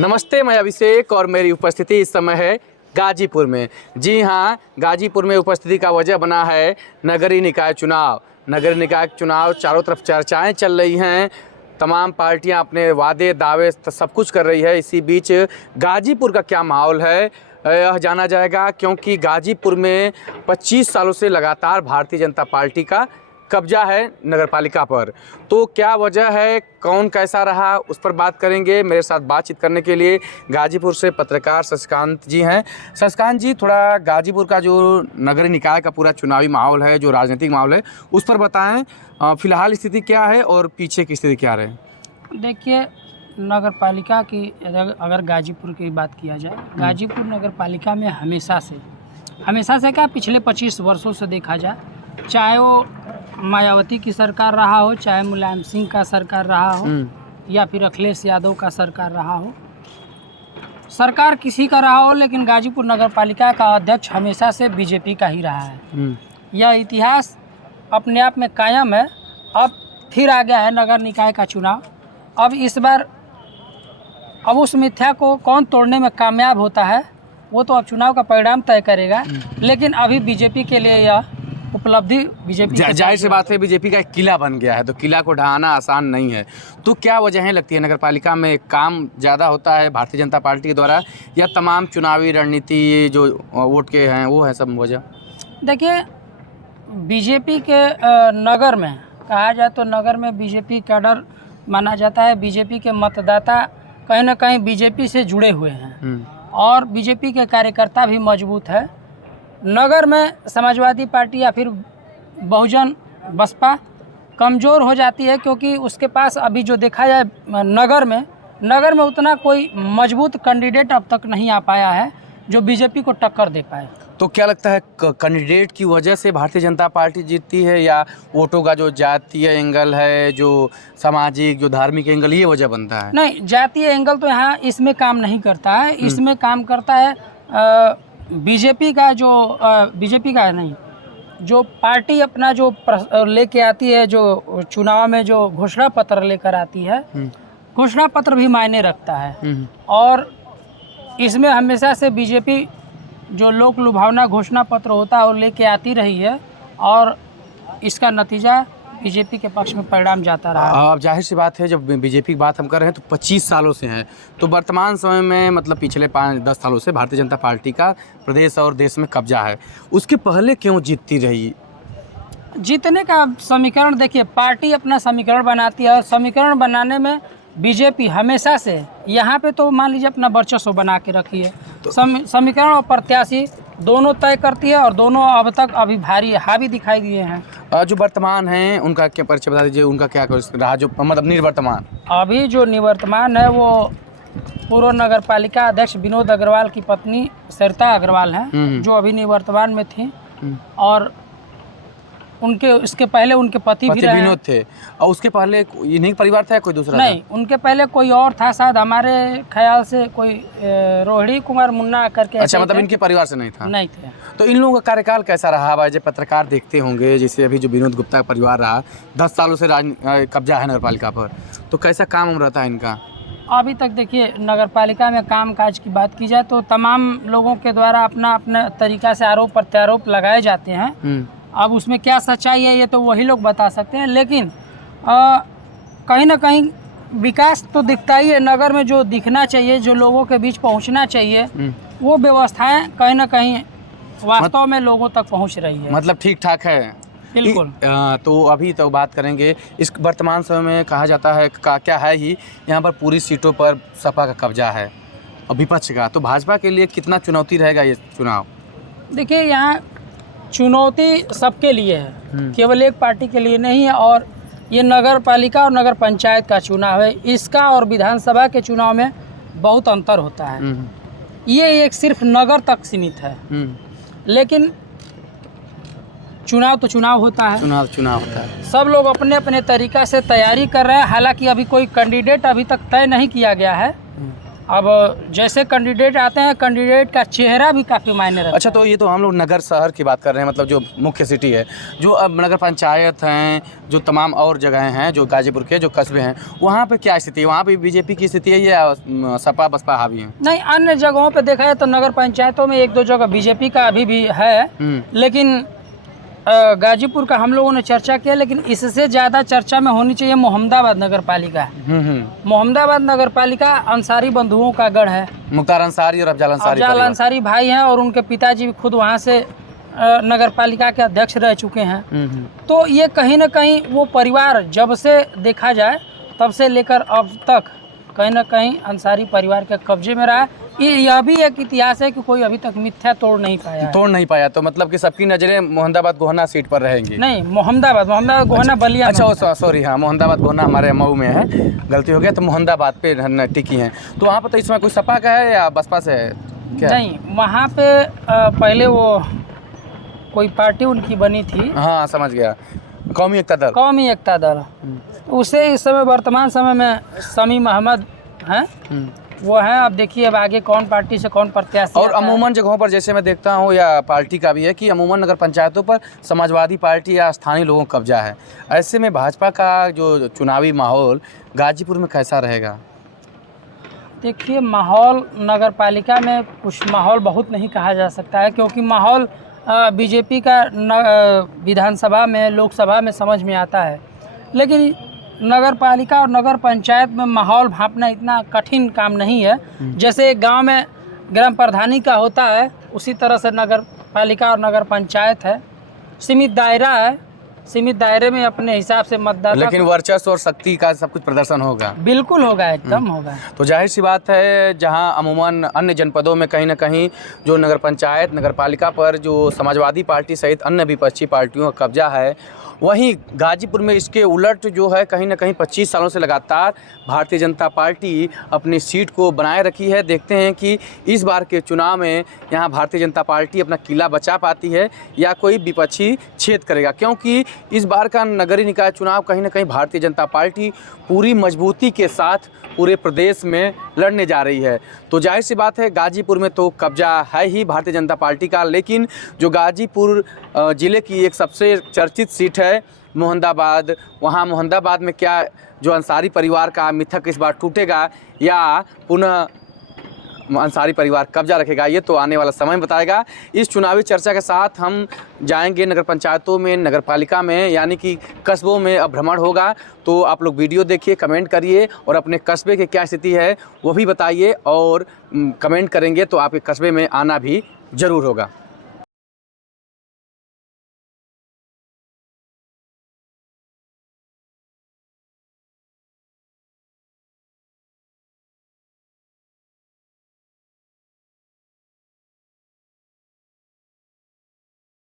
नमस्ते, मैं अभिषेक और मेरी उपस्थिति इस समय है गाजीपुर में। जी हाँ, गाजीपुर में उपस्थिति का वजह बना है नगरीय निकाय चुनाव। नगरीय निकाय चुनाव चारों तरफ चर्चाएं चल रही हैं, तमाम पार्टियां अपने वादे दावे सब कुछ कर रही है। इसी बीच गाजीपुर का क्या माहौल है यह जाना जाएगा, क्योंकि गाजीपुर में 25 सालों से लगातार भारतीय जनता पार्टी का कब्जा है नगरपालिका पर। तो क्या वजह है, कौन कैसा रहा, उस पर बात करेंगे। मेरे साथ बातचीत करने के लिए गाजीपुर से पत्रकार शशिकांत जी हैं। शशिकांत जी, थोड़ा गाजीपुर का जो नगरीय निकाय का पूरा चुनावी माहौल है, जो राजनीतिक माहौल है, उस पर बताएं। फिलहाल स्थिति क्या है और पीछे की स्थिति क्या रहे? देखिए, नगर पालिका की अगर गाजीपुर की बात किया जाए, गाजीपुर नगर पालिका में हमेशा से क्या पिछले 25 वर्षों से देखा जाए, चाहे वो मायावती की सरकार रहा हो, चाहे मुलायम सिंह का सरकार रहा हो, या फिर अखिलेश यादव का सरकार रहा हो, सरकार किसी का रहा हो, लेकिन गाजीपुर नगर पालिका का अध्यक्ष हमेशा से बीजेपी का ही रहा है। यह इतिहास अपने आप में कायम है। अब फिर आ गया है नगर निकाय का चुनाव। अब इस बार अब उस मिथ्या को कौन तोड़ने में कामयाब होता है, वो तो अब चुनाव का परिणाम तय करेगा। लेकिन अभी बीजेपी के लिए यह उपलब्धि बीजेपी जाहिर सी बात है, बीजेपी का एक किला बन गया है, तो किला को ढहाना आसान नहीं है। तो क्या वजहें लगती है, नगरपालिका में काम ज़्यादा होता है भारतीय जनता पार्टी के द्वारा, या तमाम चुनावी रणनीति जो वोट के हैं वो है सब वजह? देखिए, बीजेपी के नगर में कहा जाए तो नगर में बीजेपी कैडर माना जाता है। बीजेपी के मतदाता कहीं ना कहीं बीजेपी से जुड़े हुए हैं और बीजेपी के कार्यकर्ता भी मजबूत है। नगर में समाजवादी पार्टी या फिर बहुजन बसपा कमज़ोर हो जाती है, क्योंकि उसके पास अभी जो देखा जाए नगर में उतना कोई मजबूत कैंडिडेट अब तक नहीं आ पाया है जो बीजेपी को टक्कर दे पाए। तो क्या लगता है, कैंडिडेट की वजह से भारतीय जनता पार्टी जीतती है, या वोटों का जो जातीय एंगल है, जो सामाजिक जो धार्मिक एंगल, ये वजह बनता है? नहीं, जातीय एंगल तो यहाँ इसमें काम नहीं करता है। इसमें काम करता है बीजेपी का जो पार्टी अपना जो लेके आती है, जो चुनाव में जो घोषणा पत्र लेकर आती है, घोषणा पत्र भी मायने रखता है। और इसमें हमेशा से बीजेपी जो लोक लुभावना घोषणा पत्र होता है वो लेके आती रही है, और इसका नतीजा बीजेपी के पक्ष में परिणाम जाता रहा। अब जाहिर सी बात है, जब बीजेपी की बात हम कर रहे हैं तो 25 सालों से हैं, तो वर्तमान समय में मतलब पिछले 5-10 सालों से भारतीय जनता पार्टी का प्रदेश और देश में कब्जा है। उसके पहले क्यों जीतती रही? जीतने का समीकरण देखिए, पार्टी अपना समीकरण बनाती है, और समीकरण बनाने में बीजेपी हमेशा से यहाँ पे तो मान लीजिए अपना वर्चस्व बना के रखी है। तो समीकरण और प्रत्याशी दोनों तय करती है, और दोनों अब तक अभी भारी हावी दिखाई दिए हैं। जो वर्तमान हैं उनका क्या परिचय बता दीजिए, उनका क्या रहा, जो मतलब निवर्तमान? अभी जो निवर्तमान है वो पूर्व नगर पालिका अध्यक्ष विनोद अग्रवाल की पत्नी सरिता अग्रवाल हैं, जो अभी निवर्तमान में थी। और इसके पहले उनके पति भी रहे, विनोद थे। और उसके पहले इन्हीं परिवार था या कोई दूसरा? नहीं, उनके पहले कोई और था, शायद हमारे ख्याल से कोई रोहिणी कुमार मुन्ना करके। अच्छा, मतलब इनके परिवार से नहीं था? नहीं थे। तो इन लोगों का कार्यकाल कैसा रहा? भाई, जो पत्रकार देखते होंगे, जैसे अभी जो विनोद गुप्ता का परिवार रहा, 10 सालों से कब्जा है नगरपालिका पर, तो कैसा काम रहता है इनका? अभी तक देखिए, नगर पालिका में काम काज की बात की जाए तो तमाम लोगों के द्वारा अपना अपना तरीका से आरोप प्रत्यारोप लगाए जाते हैं। अब उसमें क्या सच्चाई है ये तो वही लोग बता सकते हैं, लेकिन कहीं ना कहीं विकास तो दिखता ही है। नगर में जो दिखना चाहिए, जो लोगों के बीच पहुंचना चाहिए, वो व्यवस्थाएं कहीं ना कहीं वास्तव में लोगों तक पहुंच रही है। मतलब ठीक ठाक है? बिल्कुल। तो अभी तो बात करेंगे इस वर्तमान समय में, कहा जाता है क्या है ही, यहाँ पर पूरी सीटों पर सपा का कब्जा है और विपक्ष का। तो भाजपा के लिए कितना चुनौती रहेगा ये चुनाव? देखिए, यहाँ चुनौती सबके लिए है, केवल एक पार्टी के लिए नहीं है। और ये नगर पालिका और नगर पंचायत का चुनाव है, इसका और विधानसभा के चुनाव में बहुत अंतर होता है। ये एक सिर्फ नगर तक सीमित है, लेकिन चुनाव तो चुनाव होता है। चुनाव होता है। सब लोग अपने अपने तरीक़ा से तैयारी कर रहे हैं। हालांकि अभी कोई कैंडिडेट अभी तक तय नहीं किया गया है, अब जैसे कैंडिडेट आते हैं, कैंडिडेट का चेहरा भी काफ़ी मायने रखता है। अच्छा, तो ये तो हम लोग नगर शहर की बात कर रहे हैं, मतलब जो मुख्य सिटी है। जो अब नगर पंचायत हैं, जो तमाम और जगहें हैं, जो गाजीपुर के जो कस्बे हैं, वहाँ पे क्या स्थिति है? वहाँ पे बीजेपी की स्थिति है या सपा बसपा हावी है? नहीं, अन्य जगहों पे देखा जाए तो नगर पंचायतों में 1-2 जगह बीजेपी का अभी भी है, लेकिन गाजीपुर का हम लोगों ने चर्चा किया, लेकिन इससे ज़्यादा चर्चा में होनी चाहिए मोहम्मदाबाद नगर पालिका। मोहम्मदाबाद नगर पालिका अंसारी बंधुओं का गढ़ है। मुख्तार अंसारी और अफजाल अंसारी भाई हैं, और उनके पिताजी भी खुद वहाँ से नगर पालिका के अध्यक्ष रह चुके हैं। तो ये कहीं ना कहीं वो परिवार जब से देखा जाए तब से लेकर अब तक कहीं ना कहीं अंसारी परिवार के कब्जे में रहा है। यह भी एक इतिहास है कि कोई अभी तक मिथ्या तोड़ नहीं पाया। तो मतलब कि सबकी नज़रें मोहम्मदाबाद गोहना सीट पर रहेंगी? नहीं, मोहम्मदाबाद गोहना बलिया। अच्छा, सॉरी, हाँ, मोहम्मदाबाद गोहना हमारे मऊ में है, गलती हो गया। तो मोहम्मदाबाद पे टिकी हैं। तो वहाँ पर तो इसमें कोई सपा का है या बसपा से है क्या? नहीं, वहाँ पे पहले वो कोई पार्टी उनकी बनी थी। हाँ, समझ गया, कौमी एकता दल। उसे इस समय वर्तमान समय में समीम अहमद हैं, वो हैं। अब देखिए अब आगे कौन पार्टी से कौन प्रत्याशी। और अमूमन जगहों पर जैसे मैं देखता हूँ, या पार्टी का भी है कि अमूमन नगर पंचायतों पर समाजवादी पार्टी या स्थानीय लोगों का कब्जा है। ऐसे में भाजपा का जो चुनावी माहौल गाजीपुर में कैसा रहेगा? देखिए, माहौल नगर पालिका में कुछ माहौल बहुत नहीं कहा जा सकता है, क्योंकि माहौल बीजेपी का विधानसभा में, लोकसभा में समझ में आता है, लेकिन नगर पालिका और नगर पंचायत में माहौल भांपना इतना कठिन काम नहीं है। जैसे गांव में ग्राम प्रधानी का होता है, उसी तरह से नगर पालिका और नगर पंचायत है। सीमित दायरा है, सीमित दायरे में अपने हिसाब से मतदाता, लेकिन वर्चस्व और शक्ति का सब कुछ प्रदर्शन होगा। बिल्कुल होगा, एकदम होगा। तो जाहिर सी बात है, जहां अमूमन अन्य जनपदों में कहीं ना कहीं जो नगर पंचायत, नगर पालिका पर जो समाजवादी पार्टी सहित अन्य विपक्षी पार्टियों का कब्जा है, वहीं गाजीपुर में इसके उलट जो है कहीं ना कहीं 25 सालों से लगातार भारतीय जनता पार्टी अपनी सीट को बनाए रखी है। देखते हैं कि इस बार के चुनाव में यहाँ भारतीय जनता पार्टी अपना किला बचा पाती है या कोई विपक्षी छेद करेगा, क्योंकि इस बार का नगरीय निकाय चुनाव कहीं ना कहीं भारतीय जनता पार्टी पूरी मजबूती के साथ पूरे प्रदेश में लड़ने जा रही है। तो जाहिर सी बात है, गाजीपुर में तो कब्जा है ही भारतीय जनता पार्टी का, लेकिन जो गाजीपुर ज़िले की एक सबसे चर्चित सीट है मोहम्मदाबाद, वहाँ मोहम्मदाबाद में क्या जो अंसारी परिवार का मिथक इस बार टूटेगा या पुनः अंसारी परिवार कब्जा रखेगा, ये तो आने वाला समय बताएगा। इस चुनावी चर्चा के साथ हम जाएंगे नगर पंचायतों में, नगर पालिका में, यानी कि कस्बों में अब भ्रमण होगा। तो आप लोग वीडियो देखिए, कमेंट करिए और अपने कस्बे की क्या स्थिति है वो भी बताइए, और कमेंट करेंगे तो आपके कस्बे में आना भी ज़रूर होगा।